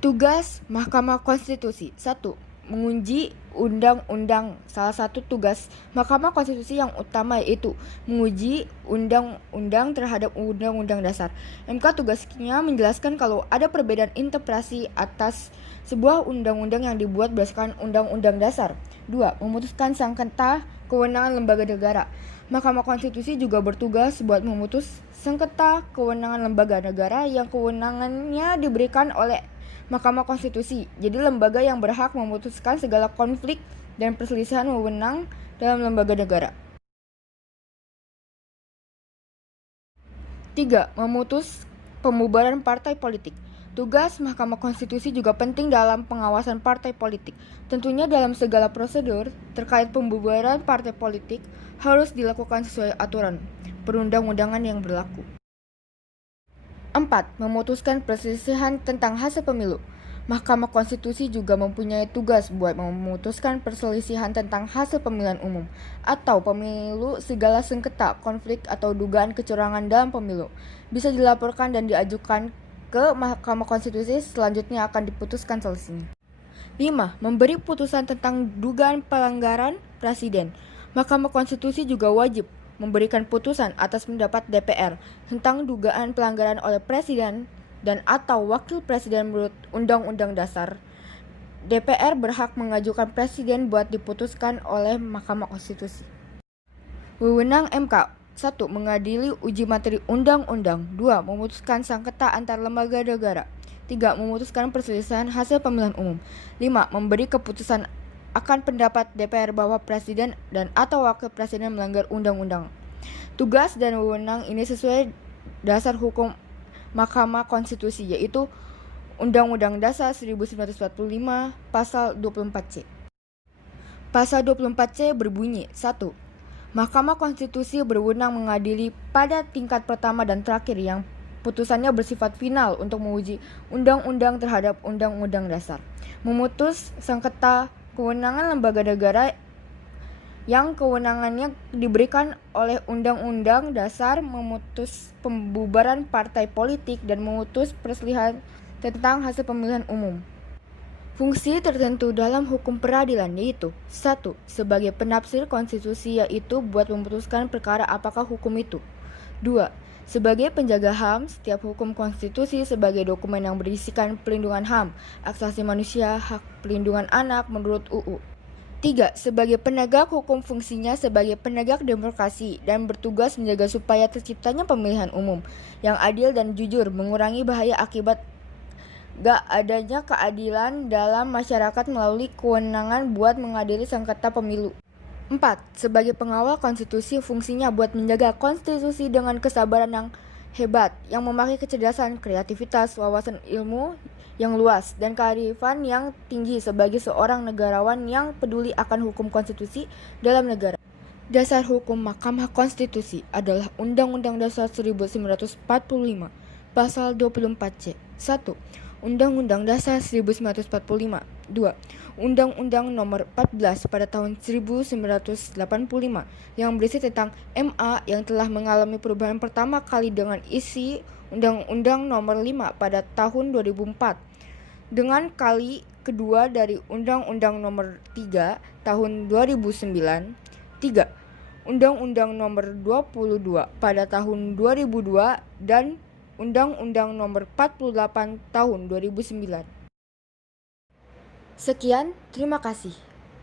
Tugas Mahkamah Konstitusi. 1. Menguji undang-undang. Salah satu tugas Mahkamah Konstitusi yang utama yaitu menguji undang-undang terhadap Undang-Undang Dasar. MK tugasnya menjelaskan kalau ada perbedaan interpretasi atas sebuah undang-undang yang dibuat berdasarkan Undang-Undang Dasar. 2. Memutuskan sengketa kewenangan lembaga negara. Mahkamah Konstitusi juga bertugas buat memutus sengketa kewenangan lembaga negara yang kewenangannya diberikan oleh Mahkamah Konstitusi, jadi lembaga yang berhak memutuskan segala konflik dan perselisihan wewenang dalam lembaga negara. 3. Memutus pembubaran partai politik. Tugas Mahkamah Konstitusi juga penting dalam pengawasan partai politik. Tentunya dalam segala prosedur terkait pembubaran partai politik harus dilakukan sesuai aturan perundang-undangan yang berlaku. 4. Memutuskan perselisihan tentang hasil pemilu. Mahkamah Konstitusi juga mempunyai tugas buat memutuskan perselisihan tentang hasil pemilihan umum atau pemilu. Segala sengketa, konflik, atau dugaan kecurangan dalam pemilu bisa dilaporkan dan diajukan ke Mahkamah Konstitusi, selanjutnya akan diputuskan solusinya. 5. Memberi putusan tentang dugaan pelanggaran presiden. Mahkamah Konstitusi juga wajib memberikan putusan atas pendapat DPR tentang dugaan pelanggaran oleh Presiden dan atau Wakil Presiden menurut Undang-Undang Dasar. DPR berhak mengajukan Presiden buat diputuskan oleh Mahkamah Konstitusi. Wewenang MK. 1. Mengadili uji materi undang-undang. 2. Memutuskan sengketa antar lembaga negara. 3. Memutuskan perselisihan hasil pemilihan umum. 5. Memberi keputusan akan pendapat DPR bahwa Presiden dan atau Wakil Presiden melanggar undang-undang. Tugas dan wewenang ini sesuai dasar hukum Mahkamah Konstitusi, yaitu Undang-Undang Dasar 1945 Pasal 24C. Pasal 24C berbunyi, 1. Mahkamah Konstitusi berwenang mengadili pada tingkat pertama dan terakhir yang putusannya bersifat final untuk menguji undang-undang terhadap Undang-Undang Dasar. Memutus sengketa kewenangan lembaga negara yang kewenangannya diberikan oleh Undang-Undang Dasar, memutus pembubaran partai politik, dan memutus perselisihan tentang hasil pemilihan umum. Fungsi tertentu dalam hukum peradilan yaitu 1. Sebagai penafsir konstitusi, yaitu buat memutuskan perkara apakah hukum itu. 2. Sebagai penjaga HAM, setiap hukum konstitusi sebagai dokumen yang berisikan pelindungan HAM, asasi manusia, hak pelindungan anak menurut UU. 3. Sebagai penegak hukum, fungsinya sebagai penegak demokrasi dan bertugas menjaga supaya terciptanya pemilihan umum yang adil dan jujur, mengurangi bahaya akibat gak adanya keadilan dalam masyarakat melalui kewenangan buat mengadili sengketa pemilu. 4. Sebagai pengawal konstitusi, fungsinya buat menjaga konstitusi dengan kesabaran yang hebat, yang memakai kecerdasan, kreativitas, wawasan ilmu yang luas, dan kearifan yang tinggi sebagai seorang negarawan yang peduli akan hukum konstitusi dalam negara. Dasar hukum Mahkamah Konstitusi adalah Undang-Undang Dasar 1945 Pasal 24C. 1. Undang-Undang Dasar 1945. 2. Undang-Undang Nomor 14 pada tahun 1985 yang berisi tentang MA yang telah mengalami perubahan pertama kali dengan isi Undang-Undang Nomor 5 pada tahun 2004 dengan kali kedua dari Undang-Undang Nomor 3 tahun 2009. 3. Undang-Undang Nomor 22 pada tahun 2002 dan Undang-Undang Nomor 48 tahun 2009. Sekian, terima kasih.